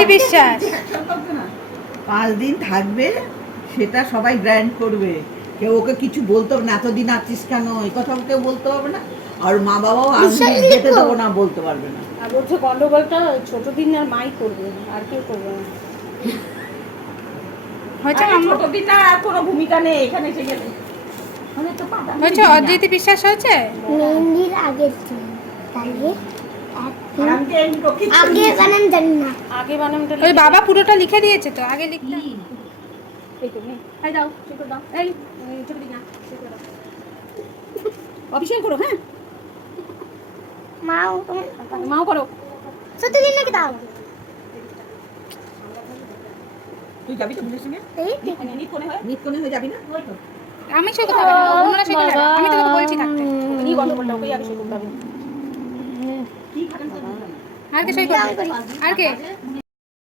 অদিতি বিশ্বাস 5 দিন থাকবে, সেটা সবাই গ্র্যান্ড করবে। কেউ ওকে কিছু বলতে হবে না, এতদিন আছিস কেন, এই কথা কেউ বলতে হবে না। আর মা বাবাও আনন্দ যেতে দেবো না, বলতে পারবে না। আর বলছে গন্ডগোলটা ছোট দিন আর মাই করবে, আর কেউ করবে না। হয়েছে ছোট দিন না, আর কোনো ভূমিকা নেই এখানে। এসে গেলে হয়েছে অদিতি বিশ্বাস হয়েছে। মেহেন্দির আগের দিন তাহলে আগে আগে বানান জানি না। আগে বানামটা ওই বাবা পুরোটা লিখে দিয়েছে তো, আগে লিখতে। এই তো নে, এই দাও, ঠিক করে দাও। এই ছোট দিন না, ঠিক করে দাও। অফিসিয়াল করো, হ্যাঁ মাও মাও করো। সত্যি দিন নাকি দাও। তুই যাবি তো বুঝেছিস না? এই নিতকোণে হয়ে যাবি না? আমি সই করতে হবে না, অন্যরা সই করবে। আমি তো তোকে বলছি থাকতে। এই গন্ডগোলটা ওকেই আগে শুরু করতে হবে। কি খাবেন? আর কে সই করবে? আর কে?